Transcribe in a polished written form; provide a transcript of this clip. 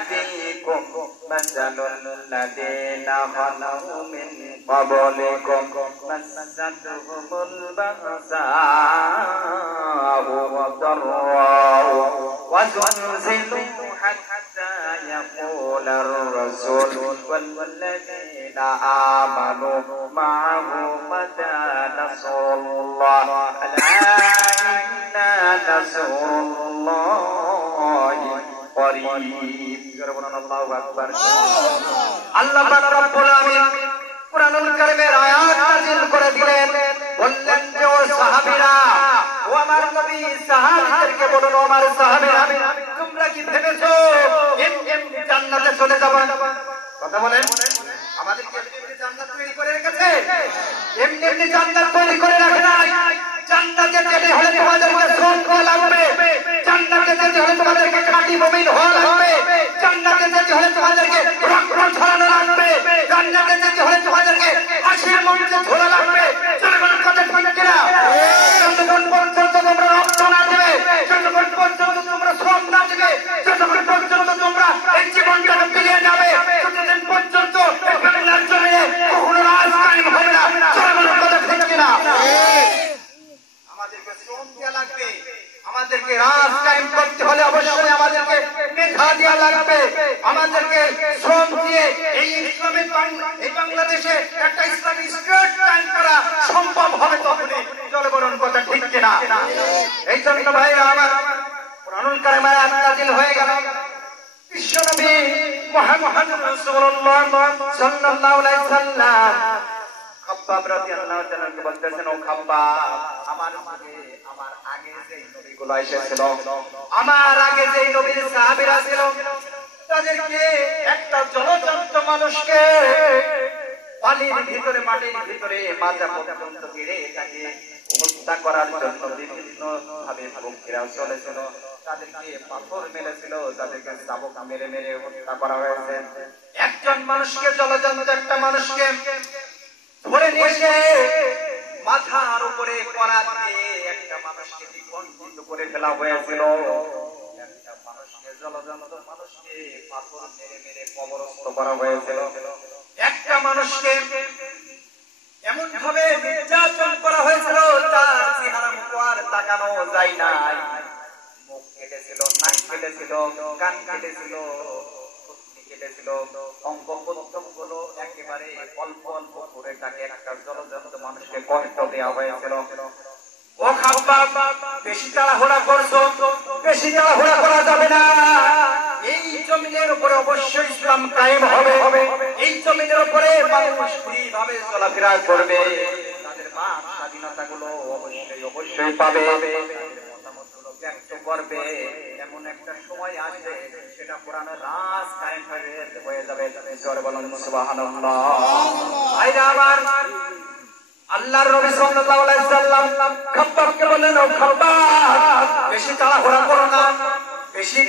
فيكم مثل الذين خلوا من قبلكم مستهم البأساء والضراء وزلزلوا حتى يقول الرسول والذين آمنوا معه متى نصر الله ألا إن نصر الله قريب الله أكبر আল্লাহ পাক রব্বুল আমিন কুরআনুল কারীমের আয়াত নাযিল করে দিলেন বললেন যে ও সাহাবীরা ও আমার নবী সাহাবীদেরকে বলুন আমার সাহাবীরা তোমরা কি ভেবেছো এমনি জান্নাতে চলে যাবে কথা বলেন আমাদেরকে এমনি জান্নাত তৈরি করে রেখেছে এমনি জান্নাত তৈরি করে রাখে নাই জান্নাতে যেতে হলে তোমাদেরকে শ্রম করা লাগবে জান্নাতে যেতে হলে তোমাদেরকে খাঁটি মুমিন হওয়া লাগবে জান্নাতে যেতে হলে তোমাদেরকে রক্ত ঝরানো লাগবে জান্নাতে যেতে হলে তোমাদেরকে হাসির মঞ্চে ঝোলা লাগবে জনগণ কথা ঠিক কিনা যতক্ষণ পর্যন্ত তোমরা রক্ত না দেবে যতক্ষণ পর্যন্ত তোমরা শ্রম না দেবে যতক্ষণ পর্যন্ত তোমরা এই জীবনটাকে ফিরিয়ে যাবে ততদিন পর্যন্ত বাংলার জমিনে কখনো রাজ কায়েম হবে না জনগণ কথা ঠিক কিনা আমাদেরকে শ্রম দেওয়া লাগবে আমাদেরকে রাজ কায়েম করতে হলে অবশ্যই আমাদেরকে মেধা দেওয়া লাগবে আমাদেরকে শ্রম দিয়ে এই ইসলামের এই বাংলাদেশে একটা ইসলামিক স্টেট কায়েম করা সম্ভব হবে তখনই জনগণ কথা ঠিক কিনা এই জন্য ভাইরা আমার কুরআনুল কারীমে আয়াত নাযিল হয়ে গেল বিশ্বনবী মুহাম্মদ রাসূলুল্লাহ সাল্লাল্লাহু আলাইহি সাল্লাম খাব্বাব রাদিয়াল্লাহু তাআলা কে বলতেছেন ও খাব্বাব আমার আগে যেই নবীগুলো এসেছিল আমার আগে যেই নবীর সাহাবীরা ছিল তাদেরকে একটা জলজন্ত মানুষকে পানির ভিতরে মাটির ভিতরে মাথা পর্যন্ত ঘিরে তাকে হত্যা করার জন্য বিভিন্ন ভাবে ভূমিরা চলেছিল তাদেরকে পাথর মেরেছিল তাদেরকে চাবুক মেরে মেরে হত্যা করা হয়েছে একজন মানুষকে জলজন্ত একটা মানুষকে ধরে নিয়ে এসে মাথার উপরে করাত দিয়ে একটা মানুষকে দ্বিখণ্ডিত করে ফেলা হয়েছিল একটা মানুষকে জলজন্ত মানুষকে পাথর মেরে মেরে কবরস্থ করা হয়েছিল একটা মানুষকে এমন ভাবে নির্যাতন করা হয়েছিল তার চেহারা মুখ আর তাকানো যায় না মুখ কেটেছিল নাক কেটেছিল কান কেটেছিল কেটেছিল অঙ্গ প্রত্যঙ্গগুলো একেবারে অল্প অল্প করে তাকে একটা জলজন্ত মানুষকে কষ্ট দেওয়া হয়েছিল ও খাব্বাব বেশি তাড়াহুড়া করছো বেশি তাড়াহুড়া করা যাবে না এই জমিনের উপরে অবশ্যই ইসলাম কায়েম হবে এই জমিনের উপরে মানুষ ফ্রিভাবে চলাফেরা করবে তাদের বাক স্বাধীনতাগুলো অবশ্যই পাবে মতামতগুলো ব্যক্ত করবে এমন একটা সময় আসবে সেটা কোরআনের রাজ কায়েম হয়ে যাবে জোরে বলুন সুবহানাল্লাহ আইরা আমার আল্লাহর নবী সাল্লাল্লাহু আলাইহি সাল্লাম খাব্বাবকে বললেন ও খাব্বাব বেশি তাড়াহুড়া করো না বেশি